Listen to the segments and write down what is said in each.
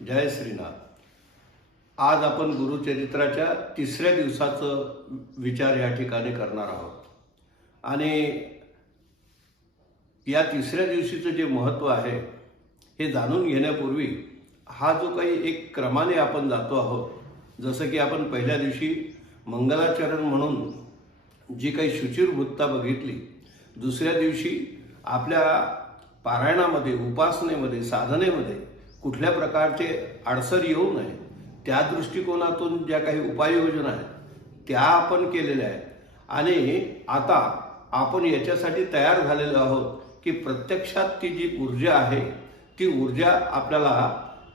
जय श्रीनाथ. आज आपण गुरुचरित्राच्या तिसऱ्या दिवसाचं विचार या ठिकाणी करणार आहोत. आणि या तिसऱ्या दिवशीचं जे महत्त्व आहे हे जाणून घेण्यापूर्वी हा जो काही एक क्रमाने आपण जातो आहोत जसं की आपण पहिल्या दिवशी मंगलाचरण म्हणून जी काही शुचिरभूतता बघितली दुसऱ्या दिवशी आपल्या पारायणामध्ये उपासनेमध्ये साधनेमध्ये कुठल्या प्रकारचे अडसर येऊ नये त्या दृष्टिकोनातून ज्या काही उपाययोजना आहेत त्या आपण केलेल्या आहेत. आणि आता आपण याच्यासाठी तयार झालेलो आहोत की प्रत्यक्षात ती जी ऊर्जा आहे ती ऊर्जा आपल्याला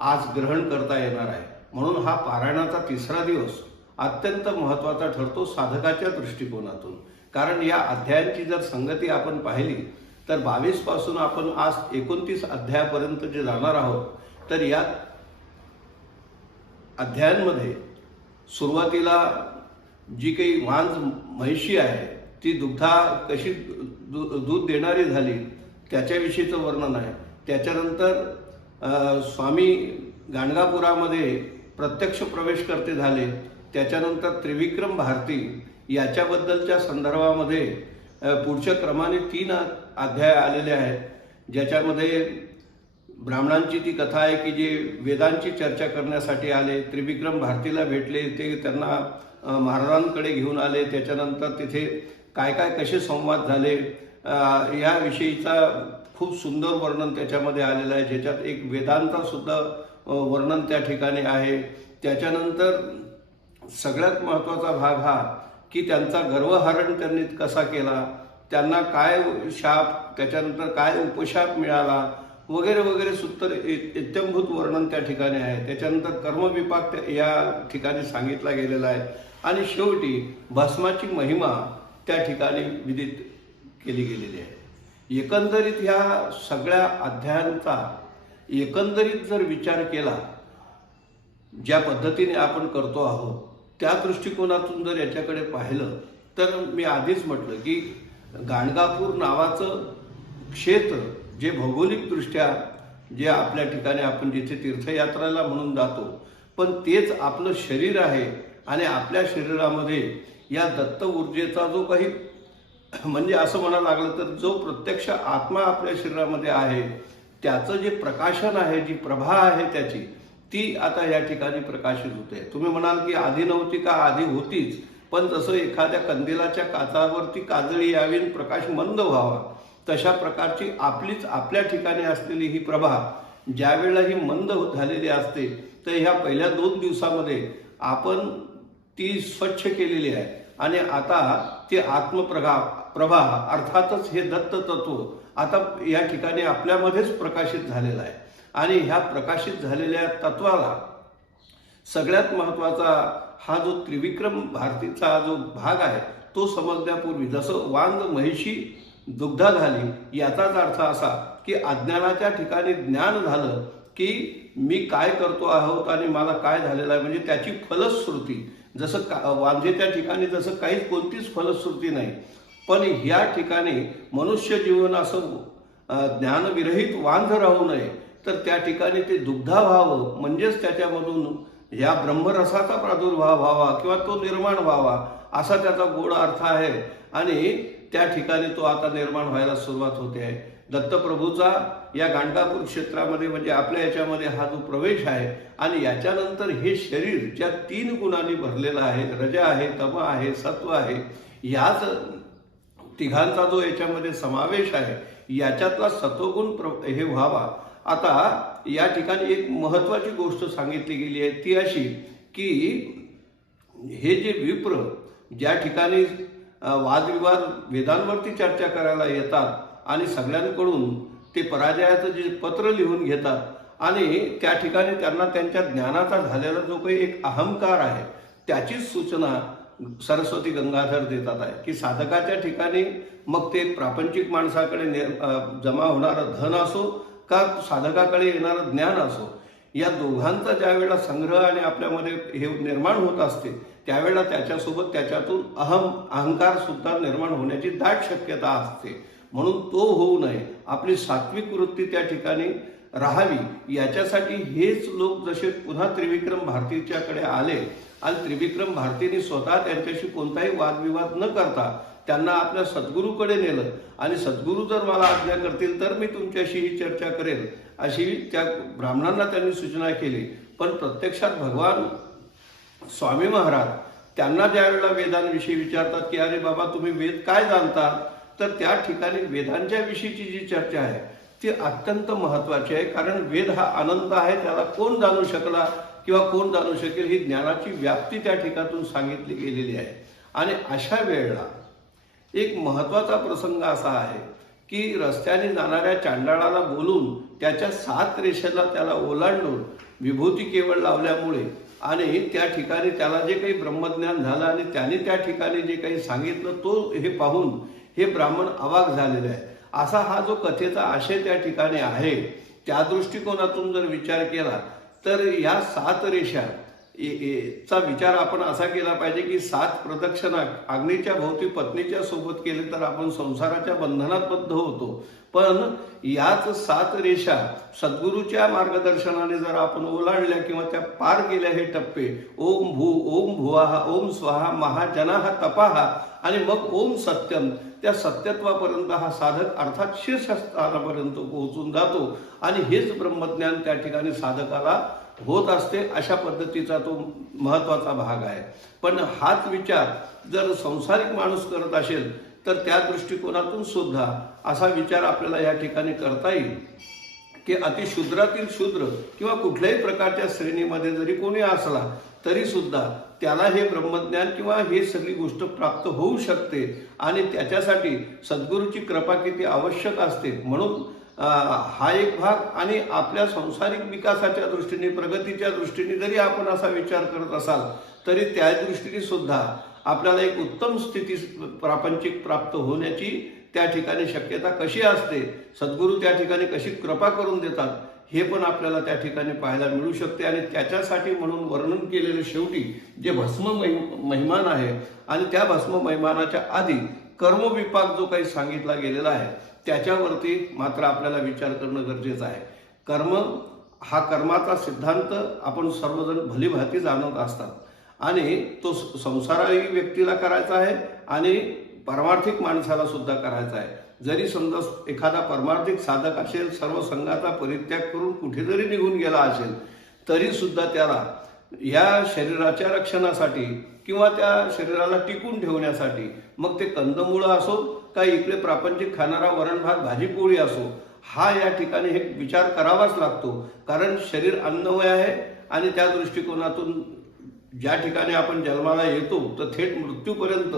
आज ग्रहण करता येणार आहे. म्हणून हा पारायणाचा तिसरा दिवस अत्यंत महत्त्वाचा ठरतो साधकाच्या दृष्टिकोनातून. कारण या अध्यायांची जर संगती आपण पाहिली तर बावीसपासून आपण आज एकोणतीस अध्यायापर्यंत जे जाणार आहोत तर या अध्यायांमध्ये सुरुवातीला जी काही वांज म्हैशी आहे ती दुग्धा कशी दूध देणारी झाली त्याच्याविषयीचं वर्णन आहे. त्याच्यानंतर स्वामी गाणगापुरामध्ये प्रत्यक्ष प्रवेश करते झाले. त्याच्यानंतर त्रिविक्रम भारती याच्याबद्दलच्या संदर्भामध्ये पुढच्या क्रमाने तीन अध्याय आलेले आहेत ज्याच्यामध्ये ब्राह्मणांची ती कथा आहे की जे वेदांची चर्चा करण्यासाठी आले त्रिविक्रम भारतीला भेटले ते त्यांना महाराजांकडे घेऊन आले त्याच्यानंतर तिथे काय काय कसे संवाद झाले याविषयीचा खूप सुंदर वर्णन त्याच्यामध्ये आलेलं आहे. ज्याच्यात एक वेदांतसुद्धा वर्णन त्या ठिकाणी आहे. त्याच्यानंतर सगळ्यात महत्त्वाचा भाग हा की त्यांचा गर्वहरण त्यांनी कसा केला त्यांना काय शाप त्याच्यानंतर काय उपशाप मिळाला वगैरे वगैरे सुत्तर इत्यंभूत वर्णन त्या ठिकाणी आहे. त्याच्यानंतर कर्मविपाक या ठिकाणी सांगितला गेलेला आहे. आणि शेवटी भस्माची महिमा त्या ठिकाणी विदित केली गेलेली आहे. एकंदरीत ह्या सगळ्या अध्यायांचा एकंदरीत जर विचार केला ज्या पद्धतीने आपण करतो आहोत त्या दृष्टिकोनातून जर याच्याकडे पाहिलं तर मी आधीच म्हटलं की गाणगापूर नावाचं क्षेत्र जे भौगोलिकदृष्ट्या जे आपल्या ठिकाणी आपण जिथे तीर्थयात्राला म्हणून जातो पण तेच आपलं शरीर आहे आणि आपल्या शरीरामध्ये या दत्त ऊर्जेचा जो काही म्हणजे असं म्हणायला लागलं तर जो प्रत्यक्ष आत्मा आपल्या शरीरामध्ये आहे त्याचं जे प्रकाशन आहे जी प्रभा आहे त्याची ती आता या ठिकाणी प्रकाशित होते. तुम्ही म्हणाल की आधी नव्हती का? आधी होतीच. पण जसं एखाद्या कंदिलाच्या काचावरती काजळी यावी आणि प्रकाश मंद व्हावा तशा प्रकारची आपलीच आपल्या ठिकाणी असलेली ही प्रभा ज्या वेळेला ही मंद झालेली असते तर ह्या पहिल्या दोन दिवसामध्ये आपण ती स्वच्छ केलेली आहे. आणि आता ती आत्मप्रभा प्रभा अर्थातच हे दत्त तत्व आता या ठिकाणी आपल्यामध्येच प्रकाशित झालेलं आहे. आणि ह्या प्रकाशित झालेल्या तत्वाला सगळ्यात महत्त्वाचा हा जो त्रिविक्रम भारतीचा जो भाग आहे तो समजण्यापूर्वी जसं वांग म्हैशी दुग्धा झाली याचाच अर्थ असा की अज्ञानाच्या ठिकाणी ज्ञान झालं की मी काय करतो आहोत आणि मला काय झालेलं आहे म्हणजे त्याची फलश्रुती. जसं का वांजेच्या ठिकाणी जसं काहीच कोणतीच फलश्रुती नाही. पण ह्या ठिकाणी मनुष्य जीवन असं ज्ञानविरहित वांझ राहू नये. तर त्या ठिकाणी ते दुग्धा व्हावं म्हणजेच त्याच्यामधून या ब्रह्मरसाचा प्रादुर्भाव व्हावा किंवा तो निर्माण व्हावा असा त्याचा गोड अर्थ आहे. आणि त्या ठिकाणी तो आता निर्माण व्हायला सुरुवात होते. आहे दत्तप्रभूचा या गाणगापूर क्षेत्रामध्ये म्हणजे आपल्या याच्यामध्ये हा जो प्रवेश आहे आणि याच्यानंतर हे शरीर ज्या तीन गुणांनी भरलेलं आहे रज आहे तम आहे सत्व आहे याच तिघांचा जो याच्यामध्ये समावेश आहे याच्यातला सत्वगुण प्र हे व्हावा. आता या ठिकाणी एक महत्वाची गोष्ट सांगितली गेली आहे ती अशी की हे जे विप्र ज्या ठिकाणी वादविवाद वेदांवरती चर्चा करायला येतात आणि सगळ्यांकडून ते पराजयाचं जे पत्र लिहून घेतात आणि त्या ठिकाणी त्यांना त्यांच्या ज्ञानाचा झालेला जो काही एक अहंकार आहे त्याचीच सूचना सरस्वती गंगाधर देतात आहे की साधकाच्या ठिकाणी मग ते प्रापंचिक माणसाकडे ने- जमा होणारं धन असो का साधकाकडे येणारं ज्ञान असो या दोघांचा ज्या वेळेला संग्रह आणि आपल्यामध्ये हे निर्माण होत असते त्यावेळेला त्याच्यासोबत त्याच्यातून अहम अहंकार सुद्धा निर्माण होण्याची दाट शक्यता असते. म्हणून तो होऊ नये. आपली सात्विक वृत्ती त्या ठिकाणी राहावी. याच्यासाठी हेच लोक जसे पुन्हा त्रिविक्रम भारतीच्याकडे आले आणि त्रिविक्रम भारतीने स्वतः त्यांच्याशी कोणताही वादविवाद न करता त्यांना आपल्या सद्गुरूकडे नेलं. आणि सद्गुरू जर मला आज्ञा करतील तर मी तुमच्याशी ही चर्चा करेल अशी त्या ब्राह्मणांना त्यांनी सूचना केली. पण प्रत्यक्षात भगवान स्वामी महाराज त्यांना ज्या वेळेला वेदांविषयी विचारतात की अरे बाबा तुम्ही वेद काय जाणता तर त्या ठिकाणी वेदांच्या विषयीची जी चर्चा आहे ती अत्यंत महत्वाची आहे. कारण वेद हा आनंद आहे त्याला कोण जाणू शकला किंवा कोण जाणू शकेल ही ज्ञानाची व्याप्ती त्या ठिकाणातून सांगितली गेलेली आहे. आणि अशा वेळेला एक महत्त्वाचा प्रसंग असा आहे की रस्त्याने जाणाऱ्या चांडाळाला बोलून त्याच्या सात रेषेला त्याला ओलांडून विभूती केवळ लावल्यामुळे आणि त्या ठिकाणी त्याला जे काही ब्रह्मज्ञान झालं आणि त्याने त्या ठिकाणी जे काही सांगितलं तो हे पाहून हे ब्राह्मण अवाक झालेले आहे असा हा जो कथेचा आशय त्या ठिकाणी आहे त्या दृष्टिकोनातून जर विचार केला तर या सात रेषा चा विचार आपण असा केला पाहिजे की सात प्रदक्षिणा अग्नीच्या भोवती पत्नीच्या सोबत केले तर आपण संसाराच्या बंधनात बद्ध होतो. पण याच सात रेषा सद्गुरूच्या मार्गदर्शनाने जर आपण ओलांडल्या किंवा त्या पार केल्या हे टप्पे ओम भू ओम भुवाहा ओम स्वाहा महाजनाहा तपाहा आणि मग ओम सत्यम त्या सत्यत्वापर्यंत हा साधक अर्थात शीर्षस्थानापर्यंत पोहोचून जातो. आणि हेच ब्रह्मज्ञान त्या ठिकाणी साधकाला होत असते अशा पद्धतीचा तो महत्त्वाचा भाग आहे. पण हाच विचार जर संसारिक माणूस करत असेल तर त्या दृष्टिकोनातून सुद्धा असा विचार आपल्याला या ठिकाणी करता येईल की अतिशूद्रातील शूद्र किंवा कुठल्याही प्रकारच्या श्रेणीमध्ये जरी कोणी असला तरी सुद्धा त्याला हे ब्रह्मज्ञान किंवा हे सगळी गोष्ट प्राप्त होऊ शकते आणि त्याच्यासाठी सद्गुरूची कृपा किती आवश्यक असते. म्हणून हा एक भाग आणि आपल्या सांसारिक विकासाच्या दृष्टीने प्रगतीच्या दृष्टीने जरी आपण असा विचार करत असाल तरी त्या दृष्टीने सुद्धा आपल्याला एक उत्तम स्थिती प्रापंचिक प्राप्त होण्याची त्या ठिकाणी शक्यता कशी असते सद्गुरू त्या ठिकाणी कशी कृपा करून देतात हे पण आपल्याला त्या ठिकाणी पाहायला मिळू शकते. आणि त्याच्यासाठी म्हणून वर्णन केलेलं शेवटी जे भस्म महिमान आहे आणि त्या भस्म महिमानाच्या आधी कर्मविपाक जो काही सांगितला गेलेला आहे त्याच्यावरती मात्र आपल्याला विचार करणं गरजेचं आहे. कर्म हा कर्माचा सिद्धांत आपण सर्वजण भलीभाती जाणत असतात. आणि तो संसाराही व्यक्तीला करायचा आहे आणि परमार्थिक माणसाला सुद्धा करायचा आहे. जरी समजा एखादा परमार्थिक साधक असेल सर्व संघाचा परित्याग करून कुठे जरी निघून गेला असेल तरी सुद्धा त्याला या शरीराच्या रक्षणासाठी किंवा त्या शरीराला टिकून ठेवण्यासाठी मग ते कंदमुळं असो का इकडे प्रापंचिक खाणारा वरण भात भाजीपोळी असो हा या ठिकाणी हे विचार करावाच लागतो. कारण शरीर अन्नमय आहे आणि त्या दृष्टिकोनातून ज्या ठिकाणी आपण जन्माला येतो तर थेट मृत्यूपर्यंत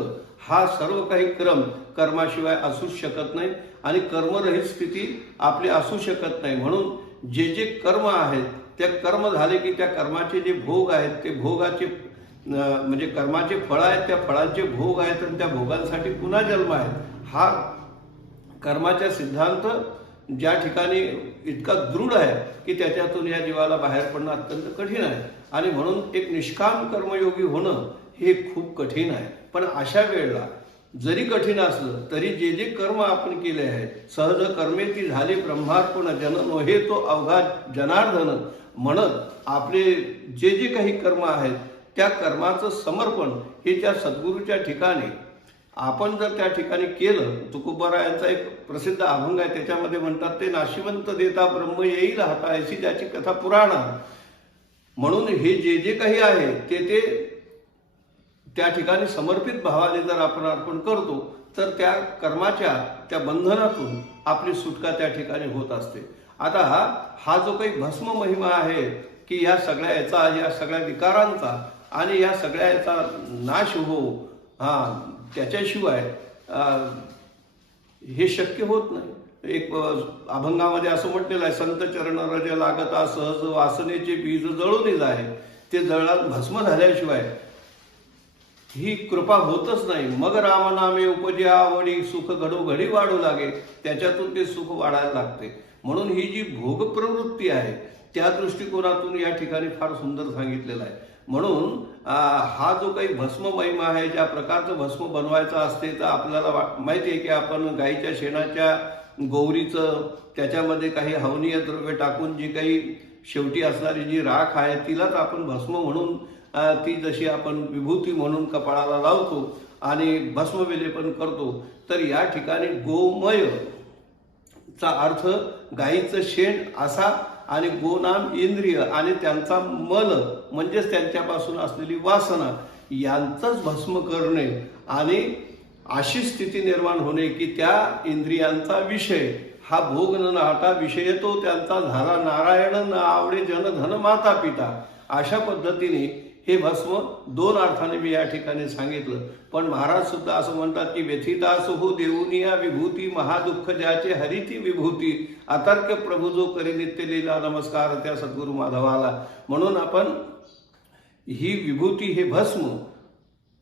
हा सर्व काही क्रम कर्माशिवाय असूच शकत नाही आणि कर्मरहित स्थिती आपली असू शकत नाही. म्हणून जे जे कर्म आहेत त्या कर्म झाले की त्या कर्माचे जे भोग आहेत ते भोगाचे म्हणजे कर्माचे फळ आहेत त्या फळांचे भोग आहेत आणि त्या भोगांसाठी पुन्हा जन्म आहे हा कर्माचा सिद्धांत ज्या ठिकाणी इतका दृढ आहे की त्याच्यातून या जीवाला बाहेर पडणं अत्यंत कठीण आहे. आणि म्हणून एक निष्काम कर्मयोगी होणं हे खूप कठीण आहे. पण अशा वेळेला जरी कठीण असलं तरी जे जे कर्म आपण केले आहे सहज कर्मे ती झाली ब्रह्मार्पण जन नोहे तो अवघात जनार्दन म्हणत आपले जे जे काही कर्म आहेत त्या कर्माचं समर्पण हे त्या सद्गुरूच्या ठिकाणी आपण जर त्या ठिकाणी केलं तुकोबारा यांचा एक प्रसिद्ध अभंग आहे त्याच्यामध्ये म्हणतात ते नाशिवंत देता ब्रह्म येईल हाता अशी ज्याची कथा पुराण आहे. म्हणून हे जे जे काही आहे ते ते त्या ठिकाणी समर्पित भावाने जर आपण अर्पण करतो तर त्या कर्माच्या त्या बंधनातून आपली सुटका त्या ठिकाणी होत असते आता हा जो काही भस्म महिमा आहे की या सगळ्या याचा या सगळ्या विकारांचा आणि या सगळ्याचा नाश हो हा त्याच्याशिवाय अं, हे शक्य होत नाही. एक अभंगामध्ये असं म्हटलेलं आहे संत चरण रज लागता सहज वासनेचे बीज जळून जाय. ते जळा भस्म झाल्याशिवाय ही कृपा होतच नाही. मग रामनामे उपजे आवडी सुख घडोघडी वाढू लागे. त्याच्यातून ते सुख वाढायला लागते. म्हणून ही जी भोग प्रवृत्ती आहे त्या दृष्टिकोनातून या ठिकाणी फार सुंदर सांगितलेलं आहे. म्हणून हा जो काही भस्म महिमा आहे ज्या प्रकारचं भस्म बनवायचं असते तर आपल्याला माहिती आहे की आपण गाईच्या शेणाच्या गौरीचं त्याच्यामध्ये काही हवनीय द्रव्य टाकून जी काही शेवटी असणारी जी राख आहे तिलाच आपण भस्म म्हणून ती जशी आपण विभूती म्हणून कपाळाला लावतो आणि भस्म विलेपन करतो तर या ठिकाणी गोमय चा अर्थ गाईचं शेण असा आणि गोनाम इंद्रिय आणि त्यांचा मल म्हणजेच त्यांच्यापासून असलेली वासना यांचंच भस्म करणे आणि अशी स्थिती निर्माण होणे की त्या इंद्रियांचा विषय हा भोग न नाटा विषय तो त्यांचा झाला नारायण न आवडे जन धन माता पिता अशा पद्धतीने हे भस्म दोन अर्थाने मी या ठिकाणी सांगितलं. पण महाराज सुद्धा असं म्हणतात की व्यथितास सुहू देऊनिया विभूती महादुःख ज्याचे हरिती विभूती अतर्क प्रभू जो करी नित्य लिहिला नमस्कार त्या सद्गुरु माधवाला. म्हणून आपण ही विभूती हे भस्म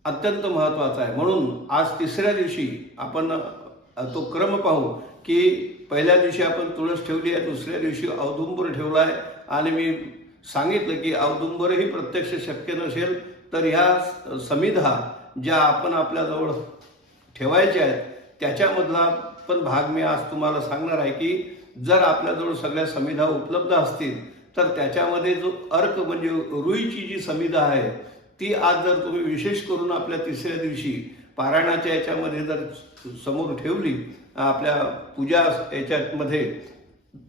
अत्यंत महत्त्वाचा आहे. म्हणून आज तिसऱ्या दिवशी आपण तो क्रम पाहू की पहिल्या दिवशी आपण तुळस ठेवली आहे दुसऱ्या दिवशी औदुंबर ठेवला आहे. आणि मी सांगितलं की औदुंबरही प्रत्यक्ष शक्य नसेल तर ह्या समिधा ज्या आपण आपल्याजवळ ठेवायच्या आहेत त्याच्यामधला पण भाग मी आज तुम्हाला सांगणार आहे की जर आपल्याजवळ सगळ्या समिधा उपलब्ध असतील तर त्याच्यामध्ये जो अर्क म्हणजे रुईची जी समिधा आहे ती आज जर तुम्ही विशेष करून आपल्या तिसऱ्या दिवशी पारायणाच्या याच्यामध्ये जर समोर ठेवली आपल्या पूजा याच्यामध्ये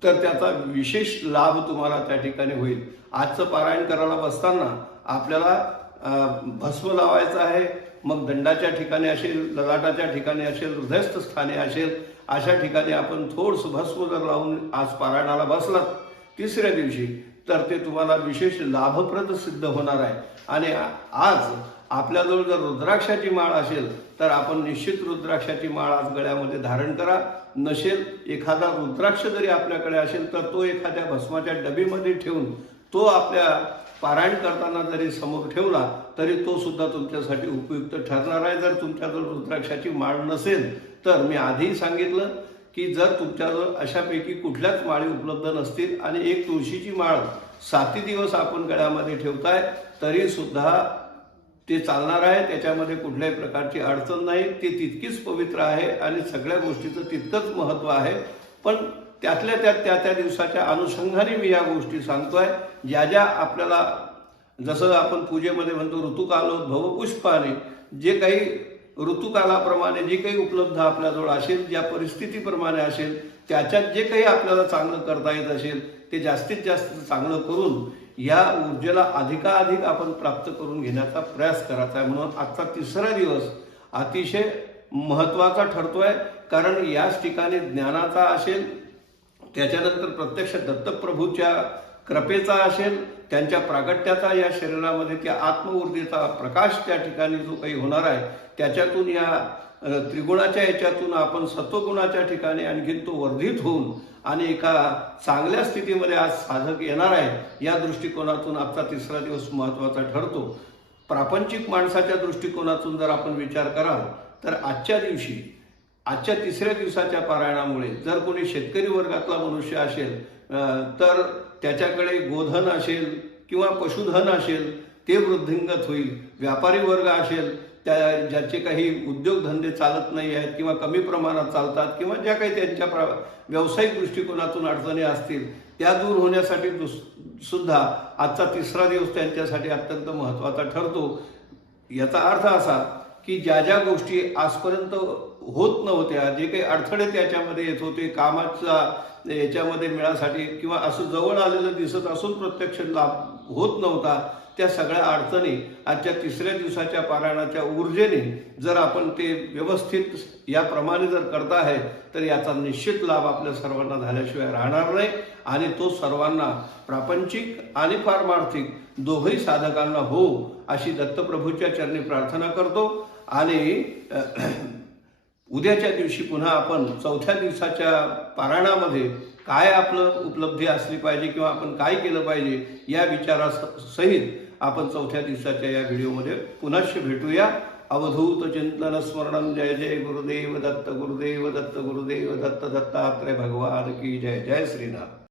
तर त्याचा विशेष लाभ तुम्हाला त्या ठिकाणी होईल. आजचं पारायण करायला बसताना आपल्याला भस्म लावायचं आहे मग दंडाच्या ठिकाणी असेल ललाटाच्या ठिकाणी असेल हृदयस्थ स्थानी असेल अशा ठिकाणी आपण थोडस भस्म जर लावून आज पारायणाला बसलात तिसऱ्या दिवशी तर ते तुम्हाला विशेष लाभप्रद सिद्ध होणार आहे. आणि आज आपल्याजवळ जर रुद्राक्षाची माळ असेल तर आपण निश्चित रुद्राक्षाची माळ आज गळ्यामध्ये धारण करा. नसेल एखादा रुद्राक्ष जरी आपल्याकडे असेल तर तो एखाद्या भस्माच्या डबीमध्ये ठेवून तो आपल्या पारायण करताना जरी समोर ठेवला तरी तो सुद्धा तुमच्यासाठी उपयुक्त ठरणार आहे. जर तुमच्याजवळ रुद्राक्षाची माळ नसेल तर मी आधीही सांगितलं की जर तुमच्याजवळ अशापैकी कुठल्याच माळी उपलब्ध नसतील आणि एक तुळशीची माळ साती दिवस आपण गळ्यामध्ये ठेवताय तरी सुद्धा ते चालणार आहे. त्याच्यामध्ये कुठल्याही प्रकारची अडचण नाही. ते तितकीच पवित्र आहे आणि सगळ्या गोष्टीचं तितकंच महत्त्व आहे. पण त्यातल्या त्यात त्या त्या दिवसाच्या अनुषंगाने मी या गोष्टी सांगतोय. ज्या ज्या आपल्याला जसं आपण पूजेमध्ये म्हणतो ऋतुकालोद्भव पुष्पाने जे काही ऋतुकालाप्रमाणे जे काही उपलब्ध आपल्याजवळ असेल ज्या परिस्थितीप्रमाणे असेल त्याच्यात जे काही आपल्याला चांगलं करता येत असेल ते जास्तीत जास्त चांगलं करून या ऊर्जेला अधिकाधिक आपण प्राप्त करून घेण्याचा प्रयास करायचा आहे. म्हणून आजचा तिसरा दिवस अतिशय महत्त्वाचा ठरतोय कारण याच ठिकाणी ज्ञानाचा असेल त्याच्यानंतर प्रत्यक्ष दत्तप्रभूच्या कृपेचा असेल त्यांच्या प्रागट्याचा या शरीरामध्ये त्या आत्मऊर्जेचा प्रकाश त्या ठिकाणी जो काही होणार आहे त्याच्यातून या त्रिगुणाच्या याच्यातून आपण सत्वगुणाच्या ठिकाणी आणखीन तो वर्धित होऊन आणि एका चांगल्या स्थितीमध्ये आज साधक येणार आहे या दृष्टिकोनातून आजचा तिसरा दिवस महत्त्वाचा ठरतो. प्रापंचिक माणसाच्या दृष्टिकोनातून जर आपण विचार कराल तर आजच्या दिवशी आजच्या तिसऱ्या दिवसाच्या पारायणामुळे जर कोणी शेतकरी वर्गातला मनुष्य असेल तर त्याच्याकडे गोधन असेल किंवा पशुधन असेल ते वृद्धिंगत होईल. व्यापारी वर्ग असेल त्या ज्याचे काही उद्योगधंदे चालत नाही आहेत किंवा कमी प्रमाणात चालतात किंवा ज्या काही त्यांच्या प्र व्यावसायिक दृष्टिकोनातून अडचणी असतील त्या दूर होण्यासाठी दुस- सुद्धा आजचा तिसरा दिवस त्यांच्यासाठी अत्यंत महत्त्वाचा ठरतो. याचा अर्थ असा की ज्या ज्या गोष्टी आजपर्यंत होत नव्हत्या जे काही अडथळे त्याच्यामध्ये येत होते कामाचा याच्यामध्ये मिळासाठी किंवा असं जवळ आलेलं दिसत असून प्रत्यक्ष लाभ होत नव्हता त्या सगळ्या अडचणी आजच्या तिसऱ्या दिवसाच्या पारायणाच्या ऊर्जेने जर आपण ते व्यवस्थित याप्रमाणे जर करता आहे तर याचा निश्चित लाभ आपल्या सर्वांना झाल्याशिवाय राहणार नाही. आणि तो सर्वांना प्रापंचिक आणि पारमार्थिक दोघही साधकांना हो अशी दत्तप्रभूच्या चरणी प्रार्थना करतो. आणि उद्याच्या दिवशी पुन्हा आपण चौथ्या दिवसाच्या पारायणामध्ये काय आपलं उपलब्धी असली पाहिजे किंवा आपण काय केलं पाहिजे या विचारासहित आपण चौथ्या दिवसाच्या या व्हिडिओमध्ये पुनश्च भेटूया. अवधूत चिंतन स्मरण जय जय गुरुदेव दत्त गुरुदेव दत्त गुरुदेव दत्त दत्तात्रय भगवान की जय जय श्रीनाथ.